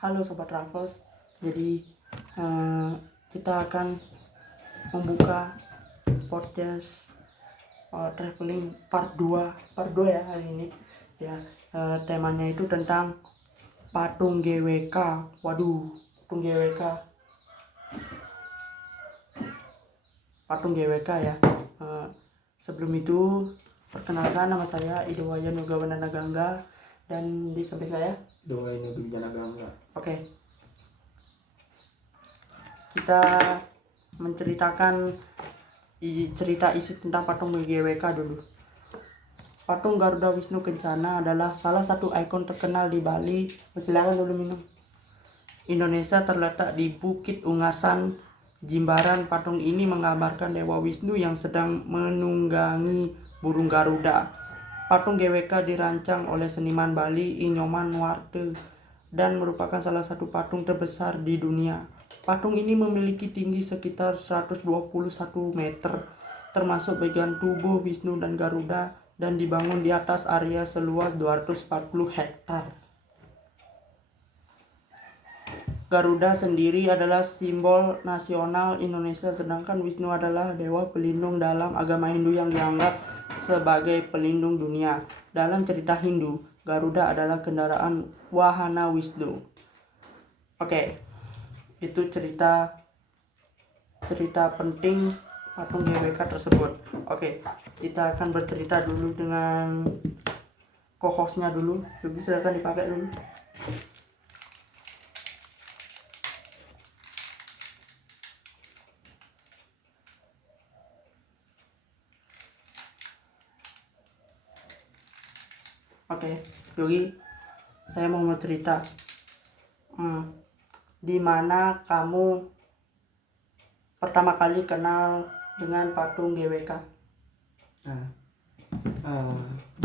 Halo Sobat Travels, jadi kita akan membuka podcast traveling part 2 ya hari ini ya. Temanya itu tentang patung GWK. Waduh, patung GWK ya. Sebelum itu, perkenalkan, nama saya Idowayan Yoga Wanana Gangga, dan di samping saya Doain Yoga Wijana Gangga. Oke. Kita menceritakan cerita isi tentang patung GWK dulu. Patung Garuda Wisnu Kencana adalah salah satu ikon terkenal di Bali. Silakan dulu minum. Indonesia, terletak di Bukit Ungasan, Jimbaran. Patung ini menggambarkan Dewa Wisnu yang sedang menunggangi burung Garuda. Patung GWK dirancang oleh seniman Bali Inyoman Nuarte dan merupakan salah satu patung terbesar di dunia. Patung ini memiliki tinggi sekitar 121 meter, termasuk bagian tubuh Wisnu dan Garuda, dan dibangun di atas area seluas 240 hektar. Garuda sendiri adalah simbol nasional Indonesia, sedangkan Wisnu adalah dewa pelindung dalam agama Hindu yang dianggap sebagai pelindung dunia. Dalam cerita Hindu, Garuda adalah kendaraan wahana Wisnu. Oke, itu cerita penting patung GWK tersebut. Oke, kita akan bercerita dulu dengan co-hostnya dulu. Jadi silakan dipakai dulu. Oke, Yogi, saya mau cerita. Di mana kamu pertama kali kenal dengan patung GWK?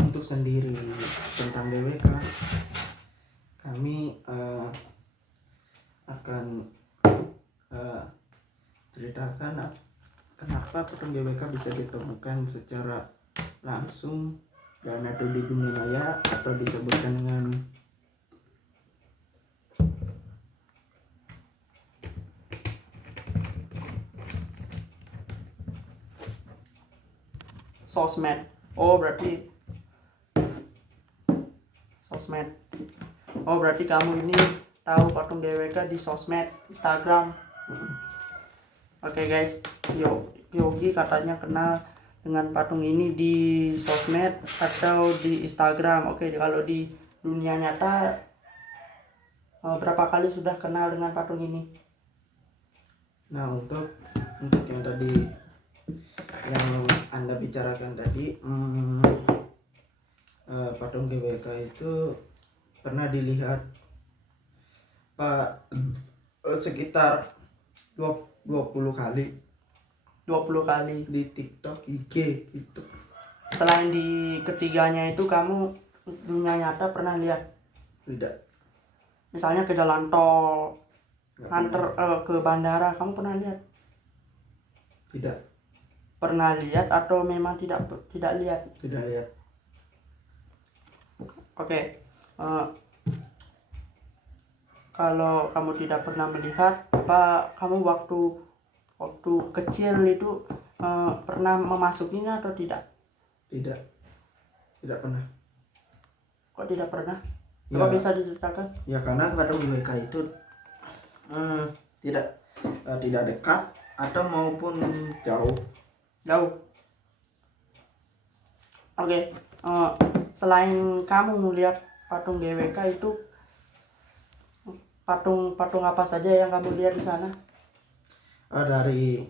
Untuk sendiri tentang GWK, kami akan ceritakan kenapa patung GWK bisa ditemukan secara langsung dan atau di dunia maya atau disebutkan dengan Sosmed. Oh, berarti sosmed. Oh, berarti kamu ini tahu patung GWK di sosmed, Instagram. Oke guys, Yogi katanya kenal dengan patung ini di sosmed atau di Instagram. Oke, kalau di dunia nyata berapa kali sudah kenal dengan patung ini? Nah, untuk yang tadi yang Anda bicarakan tadi, patung GWK itu pernah dilihat sekitar 20 kali 20 kali di TikTok, IG itu. Selain di ketiganya itu, kamu dunia nyata pernah lihat? Tidak. Misalnya ke jalan tol, nganter ke bandara, kamu pernah lihat? Tidak. Pernah lihat atau memang tidak lihat? Tidak lihat. Oke. Kalau kamu tidak pernah melihat, apa kamu waktu kecil itu pernah memasukinya atau tidak? Tidak pernah. Kok tidak pernah? Ya, apa bisa diceritakan? Ya karena patung GWK itu tidak dekat atau maupun jauh. Oke. Selain kamu melihat patung GWK itu, patung apa saja yang kamu lihat di sana? Dari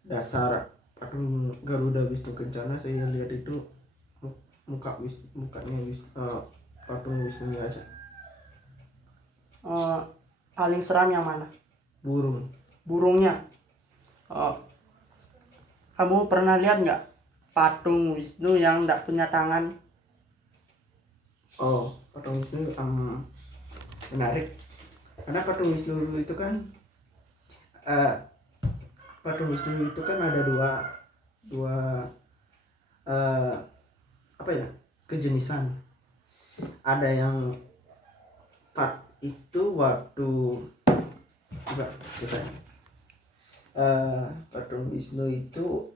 dasar patung Garuda Wisnu Kencana, saya lihat itu mukanya patung Wisnu aja. Paling seram yang mana? Burungnya. Kamu pernah lihat nggak patung Wisnu yang nggak punya tangan? Patung Wisnu menarik karena patung Wisnu itu kan ada dua kejenisan. Ada yang itu waktu coba kita patung Wisnu itu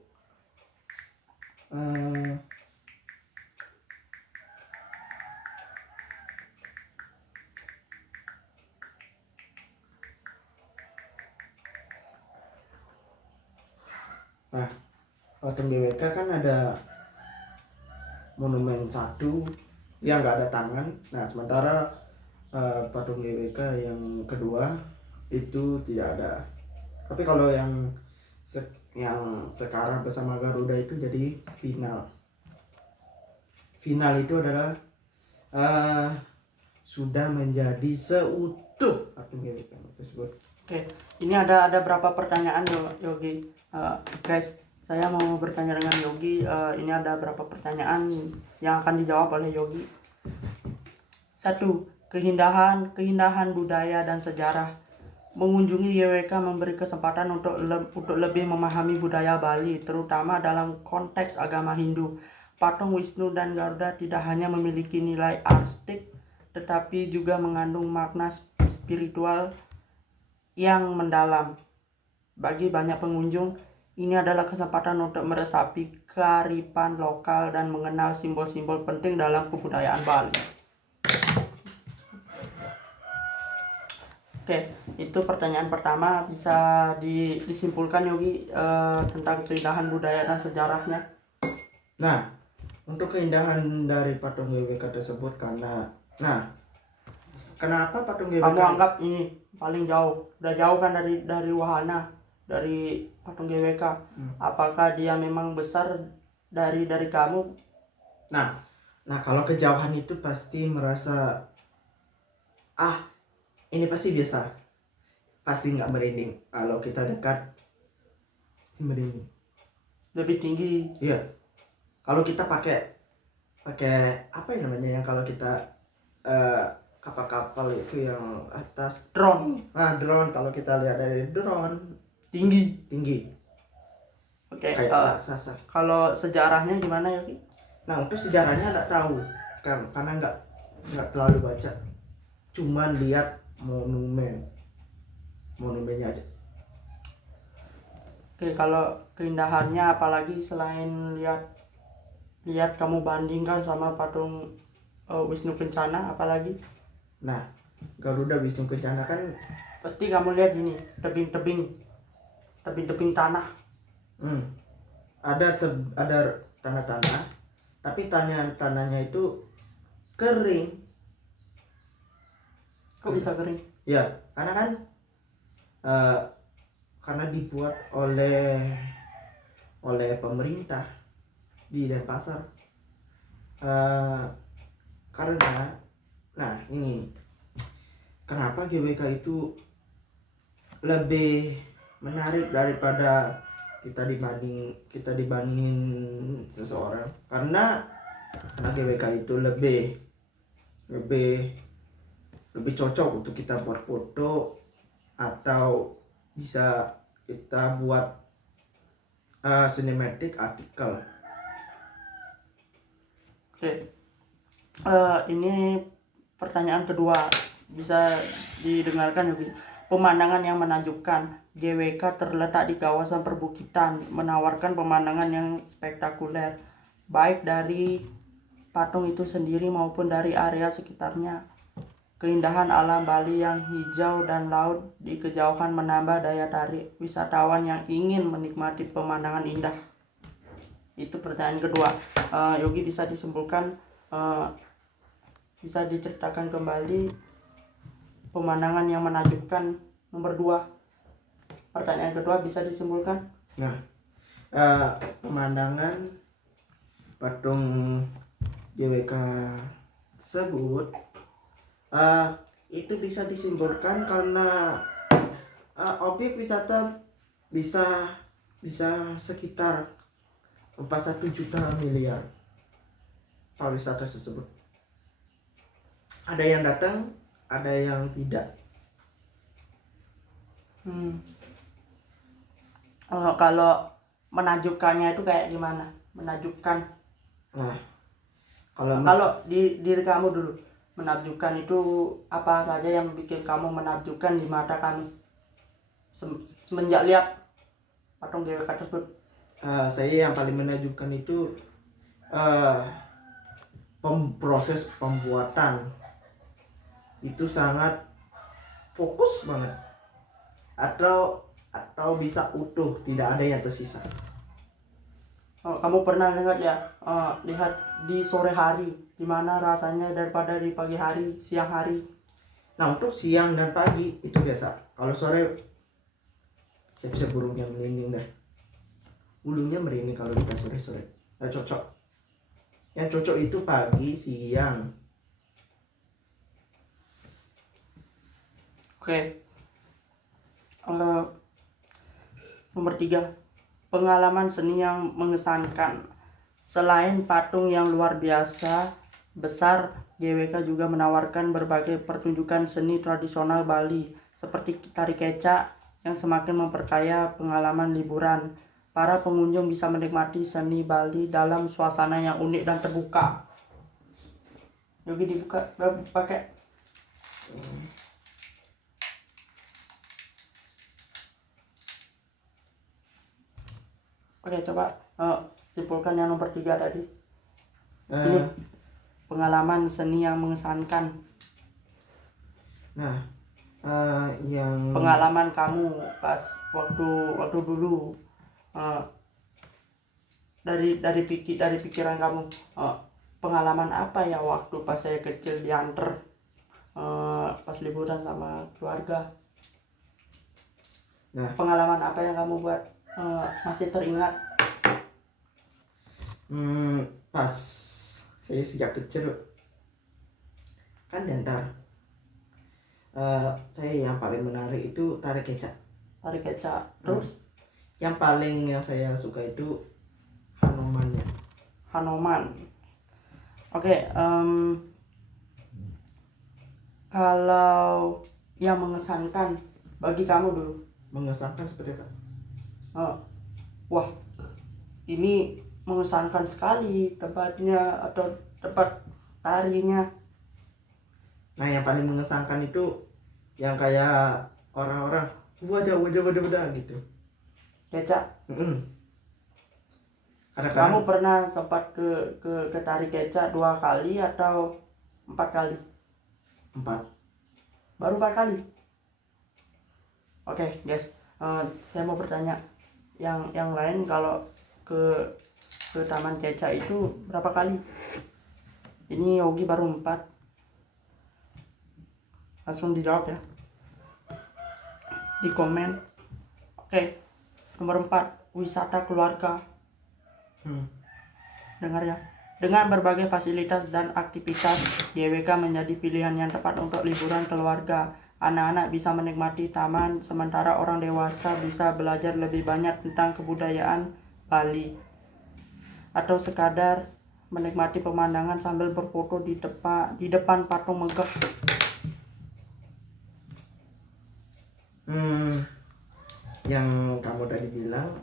patung GWK kan ada monumen satu yang nggak ada tangan. Nah sementara patung GWK yang kedua itu tidak ada. Tapi kalau yang sekarang bersama Garuda itu jadi final itu adalah sudah menjadi seutuh patung GWK tersebut. Oke, ini ada berapa pertanyaan Yogi? Guys, saya mau bertanya dengan Yogi. Ini ada berapa pertanyaan yang akan dijawab oleh Yogi. 1. Keindahan budaya dan sejarah. Mengunjungi GWK memberi kesempatan untuk lebih memahami budaya Bali, terutama dalam konteks agama Hindu. Patung Wisnu dan Garuda tidak hanya memiliki nilai artistik, tetapi juga mengandung makna spiritual yang mendalam. Bagi banyak pengunjung, ini adalah kesempatan untuk meresapi kearifan lokal dan mengenal simbol-simbol penting dalam kebudayaan Bali. Oke, itu pertanyaan pertama. Bisa disimpulkan Yogi tentang keindahan budaya dan sejarahnya. Nah, untuk keindahan dari patung GWK tersebut kenapa patung GWK? Kamu anggap ini paling jauh, udah jauh kan dari wahana, dari patung GWK. Apakah dia memang besar dari kamu? Nah kalau kejauhan itu pasti merasa ini pasti biasa, pasti nggak merinding. Kalau kita dekat pasti merinding. Lebih tinggi. Iya. Kalau kita pakai apa yang namanya yang kalau kita kapal-kapal itu yang atas Drone. Drone, kalau kita lihat dari drone tinggi. Oke, kayak raksasa. Kalau sejarahnya gimana Yogi? Nah untuk sejarahnya nggak tahu kan, karena nggak terlalu baca, cuman lihat monumennya aja. Oke, kalau keindahannya apalagi selain lihat kamu bandingkan sama patung Wisnu Kencana, apalagi? Nah Garuda Wisnu Kencana kan pasti kamu lihat ini tebing tanah. Ada tanah-tanah, tapi tanahnya itu kering. Kok bisa kering? Ya karena kan karena dibuat oleh pemerintah di Denpasar. Karena ini kenapa GWK itu lebih menarik daripada kita dibandingin seseorang, karena GWK itu lebih cocok untuk kita buat foto, atau bisa kita buat cinematic artikel. Oke. Ini pertanyaan kedua, bisa didengarkan Yogi. Pemandangan yang menakjubkan. GWK terletak di kawasan perbukitan, menawarkan pemandangan yang spektakuler, baik dari patung itu sendiri maupun dari area sekitarnya. Keindahan alam Bali yang hijau dan laut di kejauhan menambah daya tarik wisatawan yang ingin menikmati pemandangan indah. Itu pertanyaan kedua. Yogi bisa disimpulkan, bisa diceritakan kembali pemandangan yang menakjubkan nomor 2. Pertanyaan kedua bisa disimpulkan. Nah, pemandangan patung GWK tersebut itu bisa disimpulkan karena objek wisata bisa sekitar 41 juta miliar pariwisata tersebut. Ada yang datang, ada yang tidak. Kalau menakjubkannya itu kayak gimana? Menakjubkan. Nah, kalau di diri kamu dulu, menakjubkan itu apa saja yang bikin kamu menakjubkan di mata kamu semenjak lihat patung GWK tersebut? Saya yang paling menakjubkan itu proses pembuatan itu sangat fokus banget, atau bisa utuh, tidak ada yang tersisa. Kamu pernah lihat ya, lihat di sore hari gimana rasanya daripada di pagi hari, siang hari? Nah, untuk siang dan pagi itu biasa. Kalau sore saya bisa burungnya merinding dah, bulunya merinding kalau kita sore-sore. Nggak cocok. Yang cocok itu pagi, siang. Oke. Nomor 3, pengalaman seni yang mengesankan. Selain patung yang luar biasa besar, GWK juga menawarkan berbagai pertunjukan seni tradisional Bali seperti tari kecak yang semakin memperkaya pengalaman liburan. Para pengunjung bisa menikmati seni Bali dalam suasana yang unik dan terbuka. Yogi dibuka pakai. Oke, coba simpulkan yang nomor 3 tadi. Ini pengalaman seni yang mengesankan. Nah, yang Pengalaman kamu pas waktu dulu, dari pikiran kamu, pengalaman apa ya waktu pas saya kecil diantar pas liburan sama keluarga. Nah, pengalaman apa yang kamu buat masih teringat? Pas saya sejak kecil kan diantar, saya yang paling menarik itu tari kecak. Tari kecak. Terus yang saya suka itu Hanoman. Oke, kalau yang mengesankan bagi kamu dulu. Mengesankan seperti apa? Wah, ini mengesankan sekali tempatnya atau tempat tarinya. Nah, yang paling mengesankan itu yang kayak orang-orang wajah gitu. Kecak. Kadang-kadang Kamu pernah sempat ke tari kecak 2 kali atau 4 kali? 4. Baru 4 kali. Oke, guys, saya mau bertanya, yang lain kalau ke taman kecak itu berapa kali? Ini Yogi baru 4. Langsung dijawab ya di komen. Oke, nomor 4, wisata keluarga. Dengar ya, dengan berbagai fasilitas dan aktivitas, GWK menjadi pilihan yang tepat untuk liburan keluarga. Anak-anak bisa menikmati taman, sementara orang dewasa bisa belajar lebih banyak tentang kebudayaan Bali, atau sekadar menikmati pemandangan sambil berfoto di depan patung megah. Yang kamu tadi bilang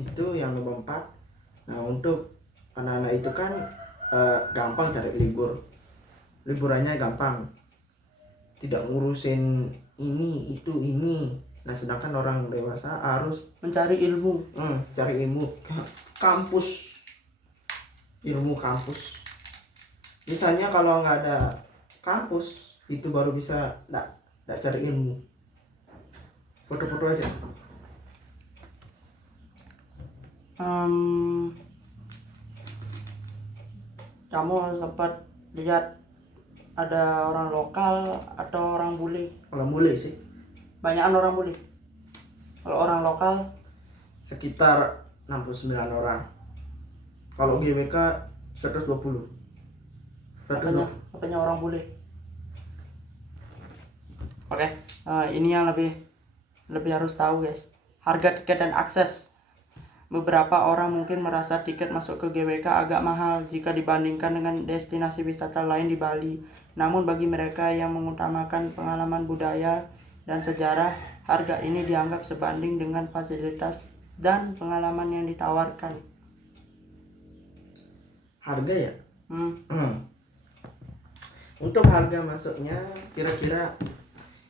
itu yang nomor 4. Nah, untuk anak-anak itu kan gampang cari liburannya gampang, tidak ngurusin ini. Nah, sedangkan orang dewasa harus mencari ilmu, cari ilmu kampus, ilmu kampus. Misalnya kalau nggak ada kampus itu baru bisa nggak cari ilmu, foto-foto aja. Kamu sempat lihat ada orang lokal atau orang bule? Orang bule sih. Banyakan orang bule. Kalau orang lokal sekitar 69 orang. Kalau GWK 120. Apanya orang bule. Oke, ini yang lebih harus tahu, guys. Harga tiket dan akses. Beberapa orang mungkin merasa tiket masuk ke GWK agak mahal jika dibandingkan dengan destinasi wisata lain di Bali. Namun bagi mereka yang mengutamakan pengalaman budaya dan sejarah, harga ini dianggap sebanding dengan fasilitas dan pengalaman yang ditawarkan. Harga ya? Untuk harga masuknya kira-kira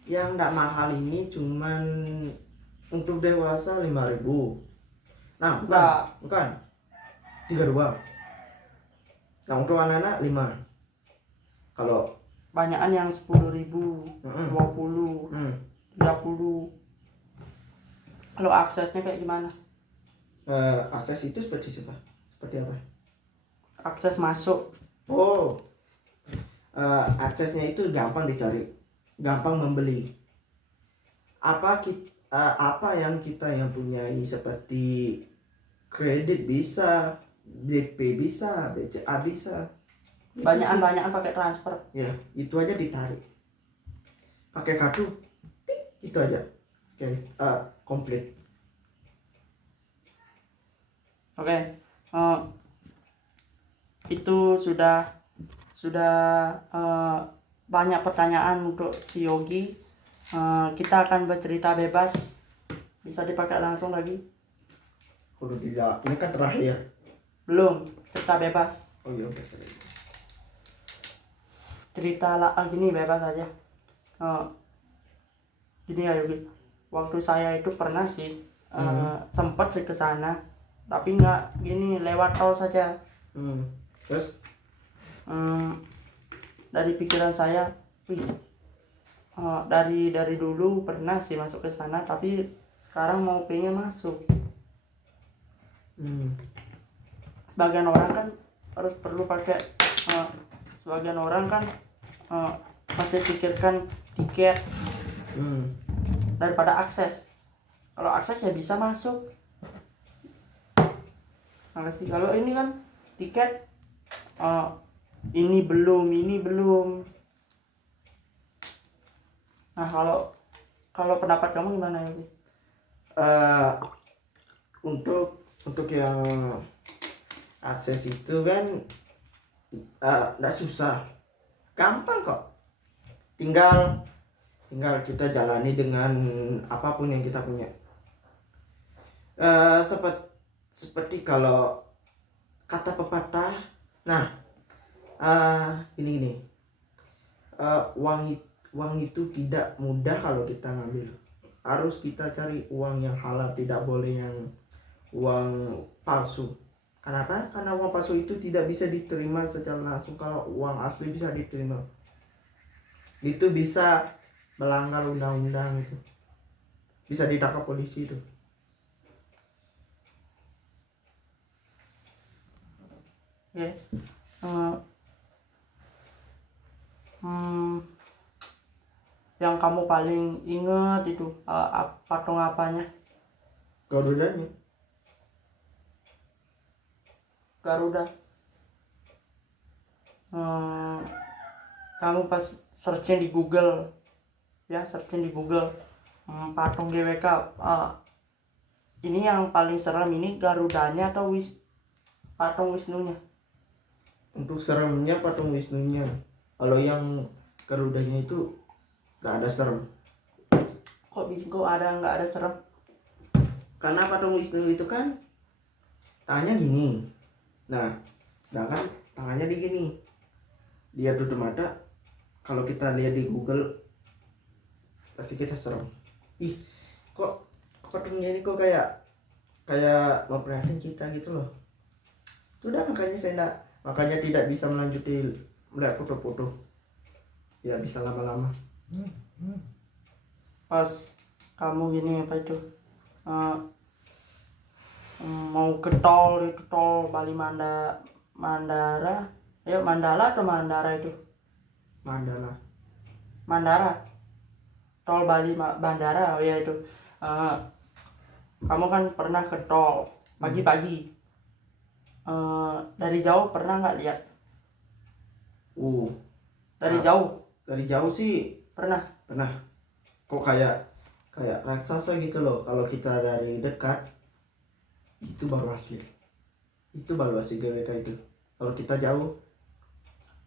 yang nggak mahal ini cuman untuk dewasa 5.000. Nah, Enggak, bukan 32. Nah, untuk anak-anak 5. Kalau banyakan yang 10.000, mm, 20, 30. Kalau aksesnya kayak gimana? akses itu seperti siapa? Seperti apa? Akses masuk. Oh, aksesnya itu gampang dicari, gampang membeli. Apa yang kita yang punyai seperti kredit bisa, DP bisa, BCA bisa. Banyakan pakai transfer. Ya, itu aja ditarik. Pakai kartu, tik, itu aja. Oke, komplit. Oke. Itu sudah banyak pertanyaan untuk si Yogi. Kita akan bercerita bebas. Bisa dipakai langsung lagi? Kalau tidak, ini kan terakhir. Belum, cerita bebas. Oh iya, oke. Cerita lah gini bebas aja. Gini ya Yogi. Waktu saya itu pernah sih sempat sih ke sana, tapi nggak gini lewat tol saja. Terus? Dari pikiran saya, dari dulu pernah sih masuk ke sana, tapi sekarang mau pengen masuk. Sebagian orang kan harus perlu pakai, sebagian orang kan masih pikirkan tiket daripada akses. Kalau akses ya bisa masuk. Makasih. Kalau ini kan tiket, ini belum. Nah, kalau pendapat kamu gimana ya? Untuk yang akses itu kan nggak susah, gampang kok. Tinggal kita jalani dengan apapun yang kita punya. Seperti kalau kata pepatah, nah ini uang itu tidak mudah kalau kita ngambil. Harus kita cari uang yang halal, tidak boleh yang uang palsu. Kenapa? Karena uang palsu itu tidak bisa diterima secara langsung. Kalau uang asli bisa diterima. Itu bisa melanggar undang-undang itu. Bisa ditangkap polisi itu. Oke. Yang kamu paling ingat itu patung apanya? Garuda. Kamu pas searching di Google, patung GWK, ini yang paling serem ini Garudanya atau patung Wisnunya? Untuk seremnya patung Wisnunya. Kalau yang Garudanya itu gak ada serem. Kok nggak ada serem? Karena patung Wisnu itu kan tangannya gini. Nah, sedangkan tangannya begini. Dia tutup mata. Kalau kita lihat di Google, pasti kita serem. Ih, kok patungnya ini kok kayak memperhatikan kita gitu loh. Sudah, makanya tidak bisa melanjuti melihat foto-foto. Ya bisa lama-lama. Pas kamu gini apa itu, mau ke tol Bali Mandara, Mandala atau Mandara itu? Mandara. Tol Bali Bandara, oh ya itu. Kamu kan pernah ke tol pagi-pagi. Dari jauh pernah nggak lihat? Dari jauh sih pernah. Kok kayak raksasa gitu loh. Kalau kita dari dekat, itu baru asli GWK itu. Kalau kita jauh,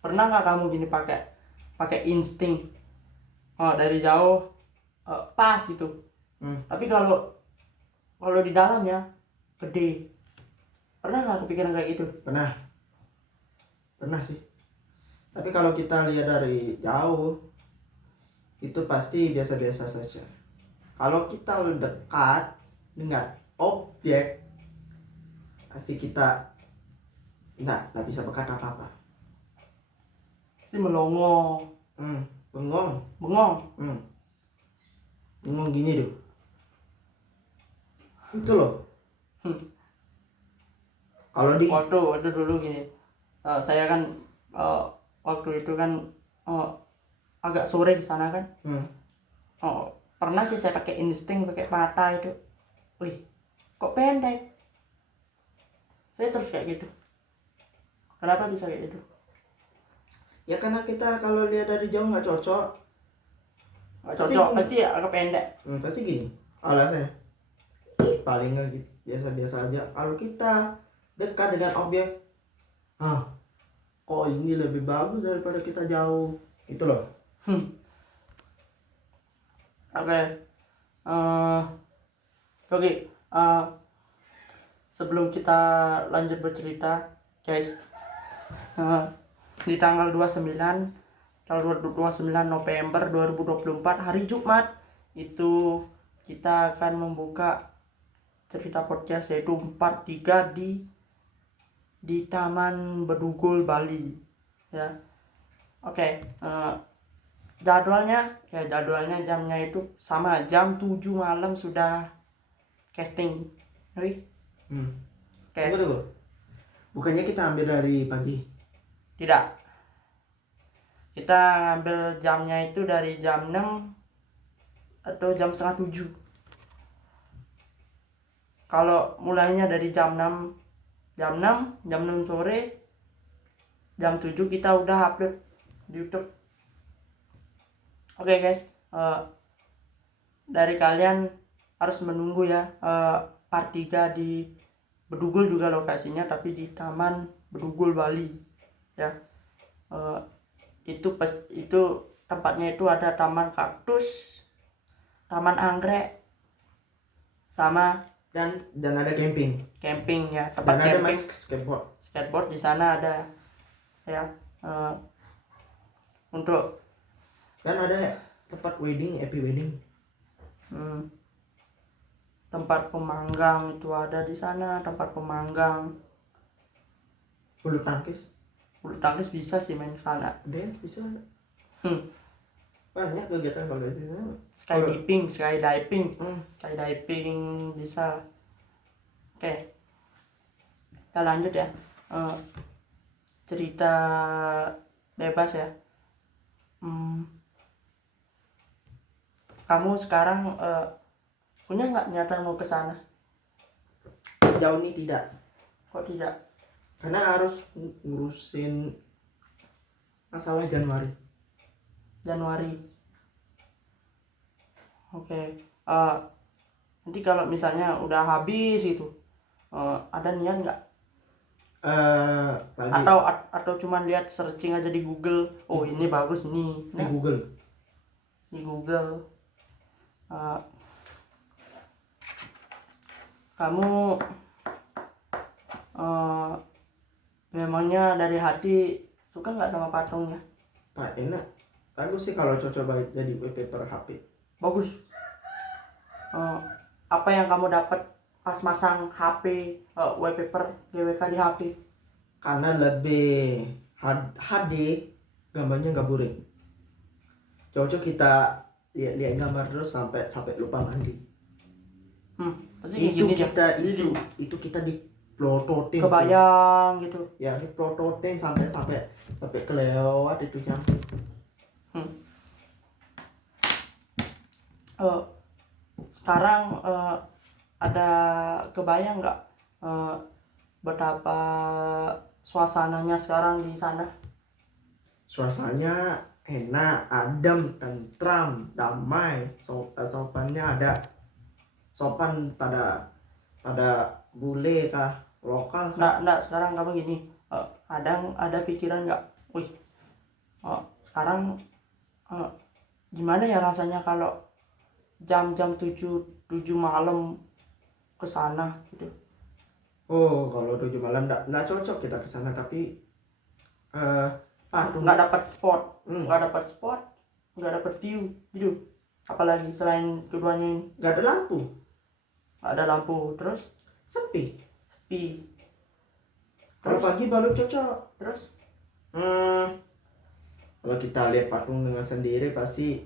pernah nggak kamu gini pakai insting? Dari jauh pas itu. Tapi kalau di dalamnya gede. Pernah nggak kepikiran kayak gitu? Pernah sih. Tapi kalau kita lihat dari jauh, itu pasti biasa-biasa saja. Kalau kita dekat dengan objek, pasti kita nggak bisa berkata apa-apa. Pasti melongo, Bengong. bengong. Bengong gini tuh. Itu loh. Kalau di Waktu dulu gini, saya kan waktu itu kan agak sore di sana kan. Pernah sih saya pakai insting, pakai mata itu. Wih, kok pendek? Saya terus kayak gitu. Kenapa bisa kayak gitu? ya karena kita kalau lihat dari jauh nggak cocok. Nggak Pasti cocok, gini. pasti agak pendek. Pasti gini alasannya. Paling nggak gitu, biasa-biasa aja. Kalau kita dekat dengan objek, kok ini lebih bagus daripada kita jauh. Itu loh. Oke. Oke. Sebelum kita lanjut bercerita, guys, di tanggal 29 November 2024 hari Jumat itu kita akan membuka cerita podcast yaitu part 3 di Taman Bedugul Bali ya. Oke. Jadwalnya jamnya itu sama, jam 7 malam sudah casting. Oke. Tunggu. Bukannya kita ambil dari pagi? Tidak. Kita ngambil jamnya itu dari jam 6 atau jam setengah 7. Kalau mulainya dari jam 6 sore, jam 7 kita udah upload di YouTube. Oke guys, dari kalian harus menunggu ya part 3 di Bedugul juga lokasinya, tapi di Taman Bedugul Bali ya. Itu tempatnya itu ada taman kaktus, taman anggrek, sama dan ada camping ya, tempat dan camping, ada skateboard di sana ada ya. Untuk dan ada tempat happy wedding. Tempat pemanggang itu ada di sana, tempat pemanggang. Bulu tangkis Bisa sih main sana. deh bisa. Banyak kegiatan kalau di sana. Skydiving bisa. Oke. Kita lanjut ya. Cerita bebas ya. Kamu sekarang punya nggak niatan mau ke sana? Sejauh ini tidak. Kok tidak? Karena harus ngurusin masalah Januari. Oke. Nanti kalau misalnya udah habis itu, ada niat nggak? Lagi Atau cuma lihat searching aja di Google. Oh ini bagus nih. di Google. Kamu memangnya dari hati suka nggak sama patungnya? Pak, enak. Bagus sih kalau cocok baik jadi wallpaper HP. Bagus. Apa yang kamu dapat pas masang HP wallpaper GWK di HP? Karena lebih HD, gambarnya nggak burik. Cocok kita lihat gambar terus sampai lupa mandi. Itu kita diplototin. Kebayang gitu. Ya, diplototin sampai kelewat itu jam. Sekarang ada kebayang nggak betapa suasananya sekarang di sana? Suasananya enak, adem, tentram, damai. Sopannya ada. Sopan pada bule kah, lokal kah? Nggak, sekarang kamu gini, ada pikiran nggak, sekarang gimana ya rasanya kalau jam 7 malam ke sana gitu. Oh, kalau 7 malam nggak cocok kita ke sana, tapi patung nggak dapat spot, Hmm. nggak dapat spot, nggak dapat view gitu. Apalagi selain keduanya ini nggak ada lampu, nggak ada lampu, terus sepi. sepi, Kalau terus pagi baru cocok. terus Kalau kita lihat patung dengan sendiri pasti,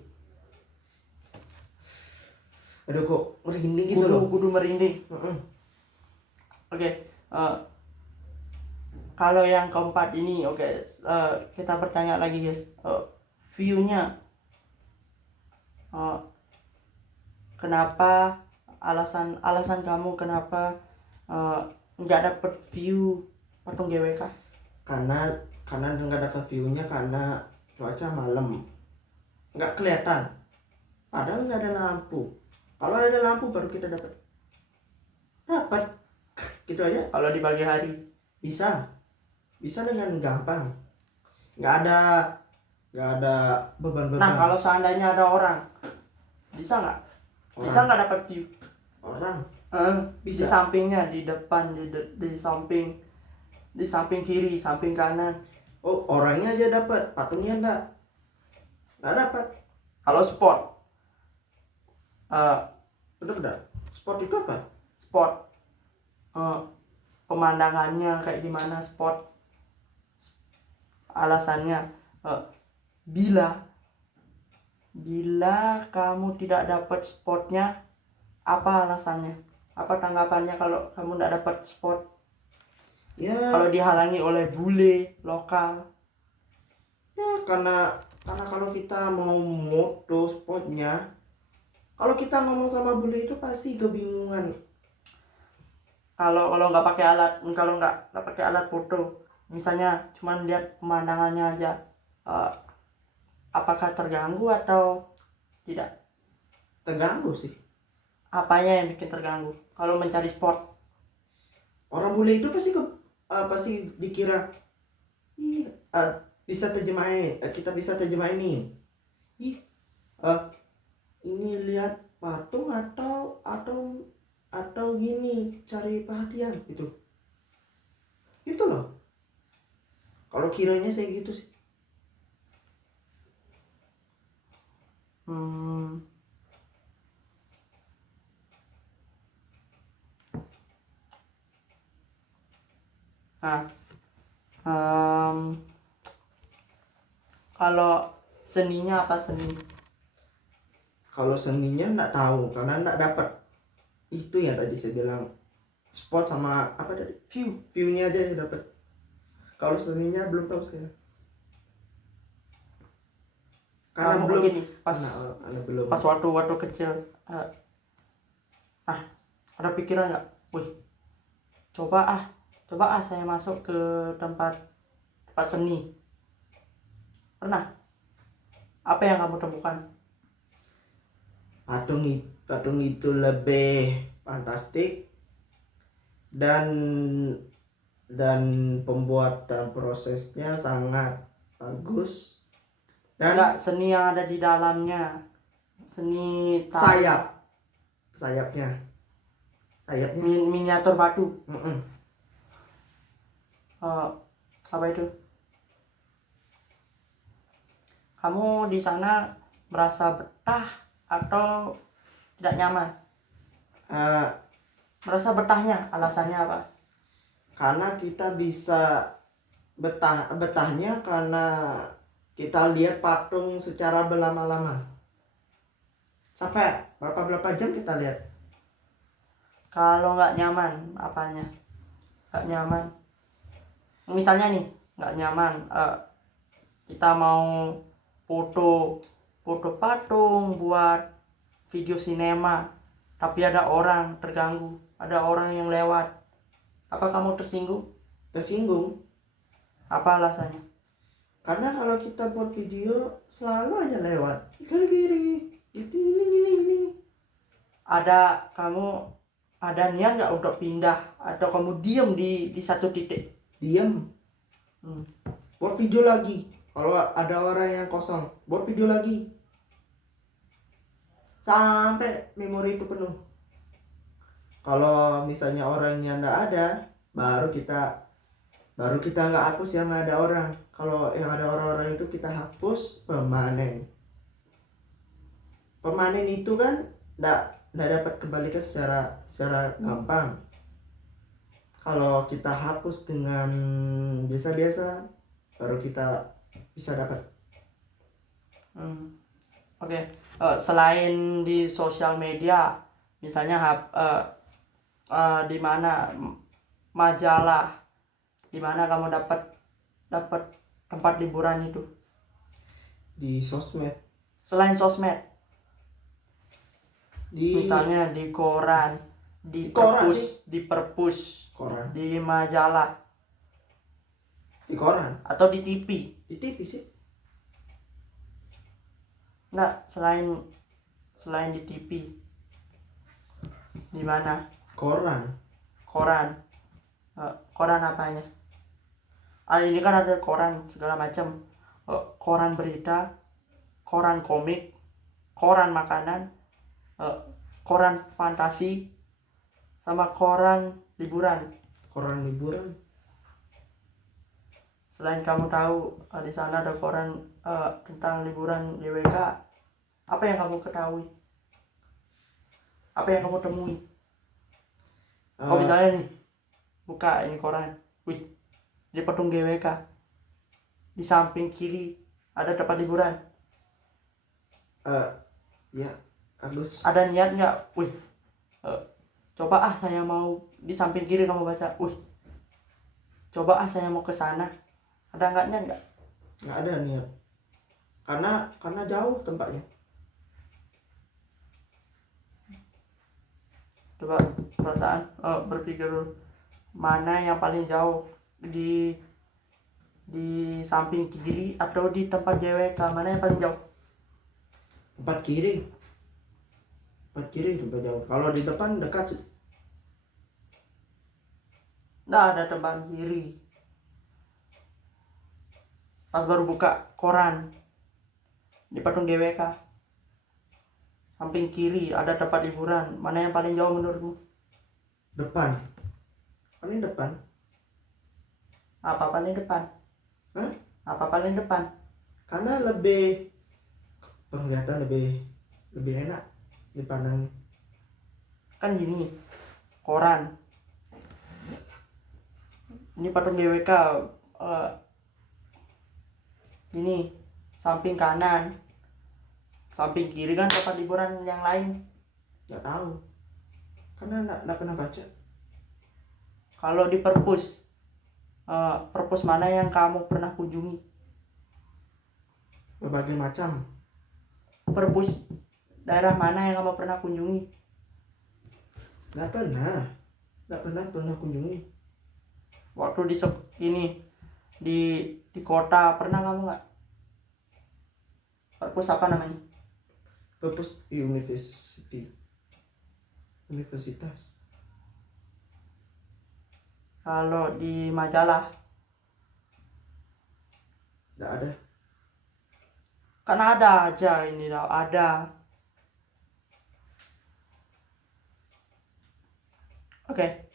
aduh kok merinding gitu loh. kudu merinding. Heeh. Oke, kalau yang keempat ini, oke, kita bertanya lagi guys. View-nya, kenapa, alasan kamu kenapa nggak dapet view patung GWK? Karena nggak dapat view-nya karena cuaca malam, nggak kelihatan. Padahal nggak ada lampu. Kalau ada lampu baru kita dapat gitu aja. Kalau di pagi hari Bisa dengan gampang. Nggak ada beban-beban. nah, kalau seandainya ada orang, bisa nggak dapat view Orang di bisa. sampingnya, di depan, di samping, di samping kiri, samping kanan? Oh, orangnya aja dapat, patungnya nggak dapat. Kalau spot, Bener. Spot itu apa? spot pemandangannya kayak gimana, spot alasannya, bila kamu tidak dapat spotnya, apa alasannya, apa tanggapannya kalau kamu tidak dapat spot? Ya, Kalau dihalangi oleh bule lokal? karena kalau kita mau moto spotnya, kalau kita ngomong sama bule itu pasti kebingungan. Kalau nggak pakai alat foto, misalnya cuman lihat pemandangannya aja, apakah terganggu atau tidak? Terganggu sih. Apanya yang bikin terganggu kalau mencari spot? Orang bule itu pasti dikira, ih, bisa terjemahin, kita bisa terjemahin nih. Ih, ini lihat patung atau gini cari perhatian gitu loh. Kalau kiranya saya gitu sih. Nah, kalau seninya apa seni? Kalau seninya nggak tahu karena nggak dapat itu ya tadi saya bilang, spot sama apa tadi, viewnya aja yang dapat. Kalau seninya belum tahu saya. Karena Kamu belum gini, belum. pas waktu kecil, ada pikiran nggak, wih, coba saya masuk ke tempat seni? Pernah? Apa yang kamu temukan? Patung itu lebih fantastik dan pembuatan prosesnya sangat bagus. Dan Enggak, seni yang ada di dalamnya, seni sayapnya miniatur batu. Mm-mm. Apa itu? Kamu di sana merasa betah atau tidak nyaman? Merasa betahnya alasannya apa? Karena kita bisa betahnya karena kita lihat patung secara berlama-lama, sampai berapa jam kita lihat. Kalau nggak nyaman, apanya? Nggak nyaman. Misalnya nih, nggak nyaman, kita mau foto patung buat video sinema, tapi ada orang terganggu, ada orang yang lewat. Apa kamu Tersinggung. Apa alasannya? Karena kalau kita buat video selalu aja lewat kiri ini. Kamu ada niat nggak untuk pindah atau kamu diam di satu titik? Diam. Buat video lagi. Kalau ada orang yang kosong, buat video lagi sampai memori itu penuh. Kalau misalnya orangnya nggak ada, baru kita Baru kita nggak hapus yang ada orang. Kalau yang ada orang-orang itu kita hapus pemanen. Pemanen itu kan nggak dapat kembalikan secara gampang. Kalau kita hapus dengan biasa-biasa, baru kita bisa dapat. Oke. Selain di sosial media, misalnya di mana majalah, di mana kamu dapat tempat liburan itu? Di sosmed, Selain sosmed, di misalnya di koran, di koran perpus, koran, di majalah, di koran, atau di TV. di TV sih. Enggak, selain di TV. Di mana? Koran. Koran. Koran apanya? Ini kan ada koran segala macam. Koran berita, koran komik, koran makanan, koran fantasi, sama koran liburan. Koran liburan. Selain kamu tahu di sana ada koran tentang liburan GWK, apa yang kamu ketahui? Apa yang kamu temui? Oh, misalnya nih, buka ini koran, wih, di patung GWK, di samping kiri ada tempat liburan. Ya, Agus. Ada niat nggak? Wih, coba saya mau di samping kiri kamu baca, wih, coba saya mau ke sana. Ada nggak niat nggak? Nggak ada niat. Karena jauh tempatnya. Coba perasaan berpikir mana yang paling jauh, di samping kiri atau di tempat GWK, mana yang paling jauh? Tempat kiri tempat jauh. Kalau di depan dekat sih. Nah, ada tempat kiri. Pas baru buka koran di patung GWK, samping kiri ada tempat liburan, mana yang paling jauh menurutmu? Depan. Paling depan. Apa paling depan? Hah? Apa paling depan? Karena lebih penglihatan lebih enak dipandang. Kan gini, koran ini patung GWK, ini samping kanan, samping kiri kan tempat liburan yang lain. Nggak tahu. Karena nggak pernah baca. Kalau di perpus, perpus mana yang kamu pernah kunjungi? Berbagai macam. Perpus daerah mana yang kamu pernah kunjungi? Nggak pernah kunjungi. Waktu di kota pernah kamu nggak? Perpus apa namanya? Perpus universitas. Kalau di majalah Nggak ada. kan ada aja, ini tau, ada. Oke,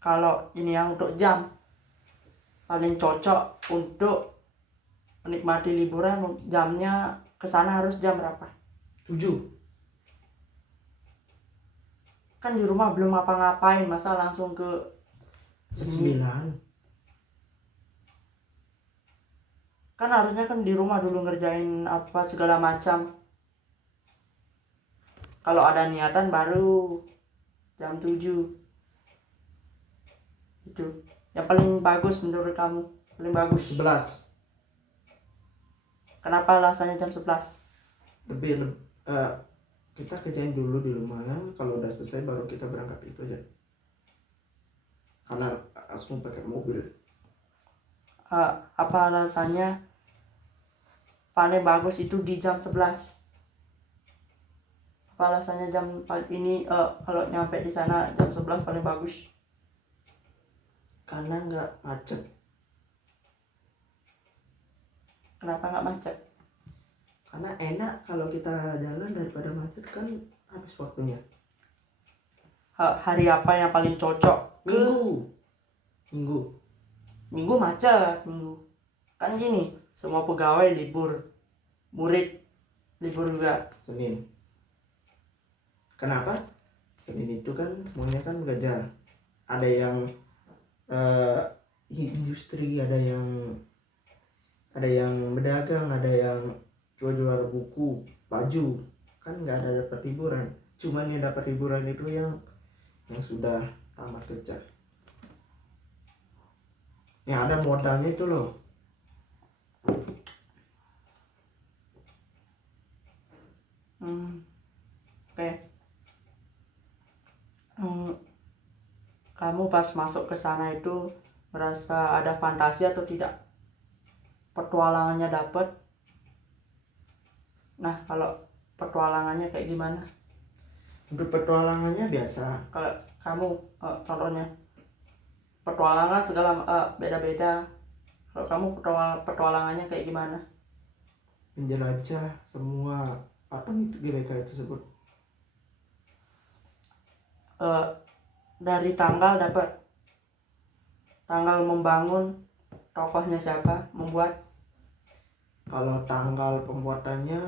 kalau ini yang untuk jam paling cocok untuk menikmati liburan, jamnya kesana harus jam berapa? 7. Kan di rumah belum ngapa-ngapain, masa langsung ke 9. Kan harusnya kan di rumah dulu ngerjain apa segala macam. Kalau ada niatan baru jam 7. Itu yang paling bagus menurut kamu, paling bagus 11. kenapa alasannya jam 11? Kita kerjain dulu di rumah. Kalau udah selesai baru kita berangkat, itu aja. Karena langsung pakai mobil. Apa alasannya paling bagus itu di jam 11? Apa alasannya ini kalau nyampe di sana jam 11 paling bagus? Karena nggak macet. Kenapa nggak macet? Karena enak kalau kita jalan daripada macet, kan habis waktunya. Hari apa yang paling cocok? Minggu. Minggu. Minggu macet, minggu. Kan gini, semua pegawai libur. Murid libur juga. Senin. Kenapa? Senin itu kan semuanya kan belajar. Ada yang industri, ada yang berdagang, ada yang jual-jual buku, baju, kan nggak ada dapat hiburan. Cuman yang dapat hiburan itu yang sudah tamat kerja, yang ada modalnya itu loh. Oke. Kamu pas masuk ke sana itu merasa ada fantasi atau tidak? Petualangannya dapet? Nah, kalau petualangannya kayak gimana? Untuk petualangannya biasa. Kalau kamu contohnya petualangan segala beda-beda. Kalau kamu petualangannya kayak gimana? Menjelajah semua patung itu GBK tersebut. Dari tanggal dapat tanggal membangun, tokohnya siapa, membuat. Kalau tanggal pembuatannya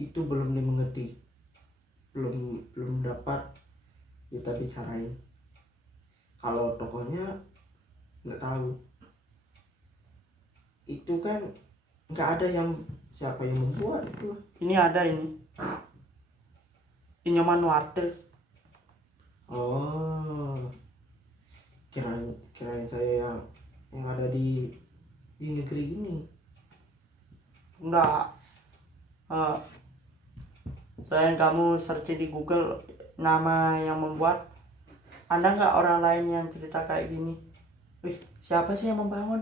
itu belum dimengerti, belum dapat kita bicarain. Kalau tokohnya nggak tahu, itu kan nggak ada yang siapa yang membuat itu. Ini ada ini Inyoman Nuarte. Oh, kirain saya yang ada di negeri ini. Enggak. Selain kamu search di Google nama yang membuat, ada nggak orang lain yang cerita kayak gini? Wih, siapa sih yang membangun?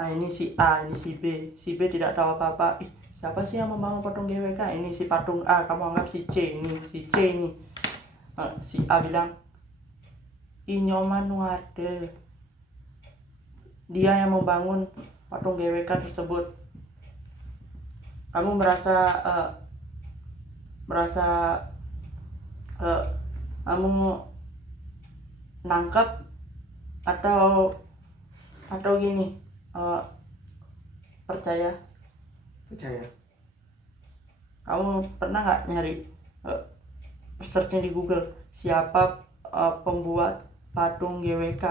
Nah, ini si A, ini si B. Si B tidak tahu apa-apa. Ih, siapa sih yang membangun patung GWK? Ini si patung A, kamu anggap si C ini, si C ini. Si A bilang, Inyoman Nuarte. Dia yang membangun patung GWK tersebut. Kamu merasa kamu nangkep atau gini, percaya? Kamu pernah nggak nyari searching di Google siapa pembuat patung GWK?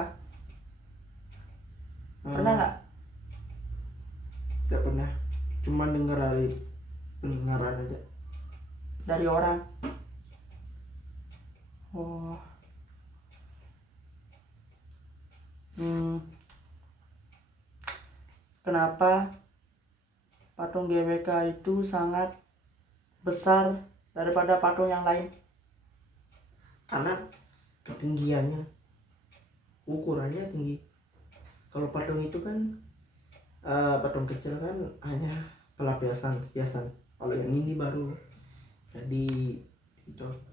Pernah nggak? Tidak pernah, cuma dengar dari pendengaran aja. Dari orang. Oh. Kenapa patung GWK itu sangat besar daripada patung yang lain? Karena ketinggiannya, ukurannya tinggi. Kalau patung itu kan patung kecil kan hanya pelapisan hiasan. Kalau yang ini baru jadi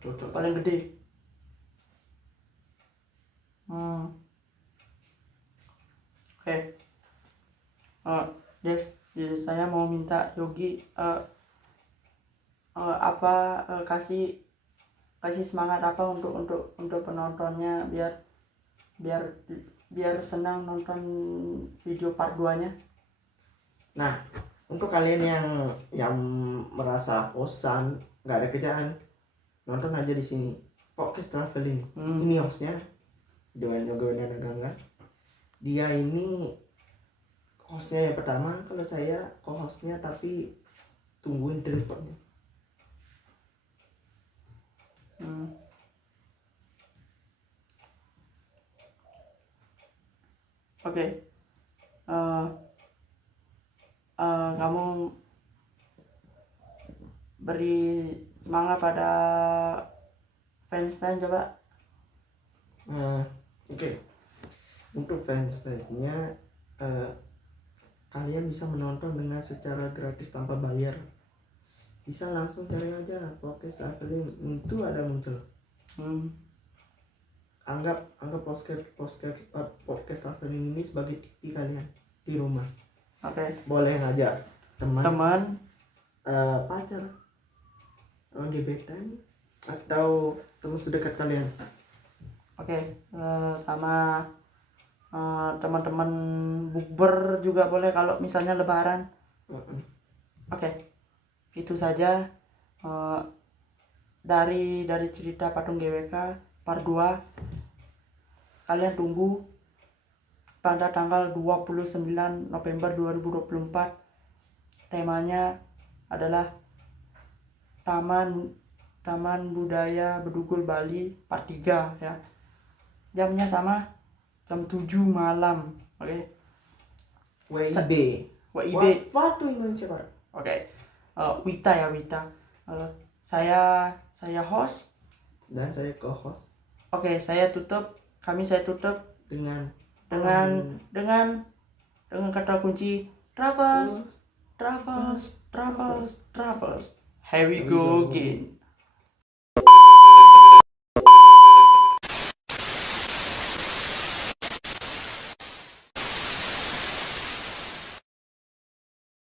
cocok Paling gede. Oke. Yes, jadi saya mau minta Yogi kasih semangat apa untuk penontonnya biar senang nonton video part 2-nya. Nah, untuk kalian yang merasa bosan, nggak ada kerjaan, nonton aja di sini podcast traveling. Ini hostnya Dewan Yoga Nagangga. Dia ini hostnya yang pertama, kalau saya co-hostnya, tapi tungguin tripodnya. Oke. Kamu beri semangat pada fans coba. Oke. Untuk fans-fansnya, kalian bisa menonton dengan secara gratis tanpa bayar. Bisa langsung cari aja podcast traveling, itu ada muncul. Anggap podcast traveling ini sebagai TV kalian di rumah. Oke. Boleh ngajak teman, pacar, gebetan, atau teman sedekat kalian. Oke. Sama teman-teman bukber juga boleh kalau misalnya lebaran. Oke, itu saja dari cerita patung GWK part 2. Kalian tunggu pada tanggal 29 November 2024. Temanya adalah Taman Budaya Bedugul Bali part 3 ya. Jamnya sama, jam 7 malam. Oke. WIB. WIB. Waktu Indonesia Barat. Oke. Wita ya, Wita. Saya host Dan saya co-host Oke, saya tutup dengan kata kunci travels. Here we go again.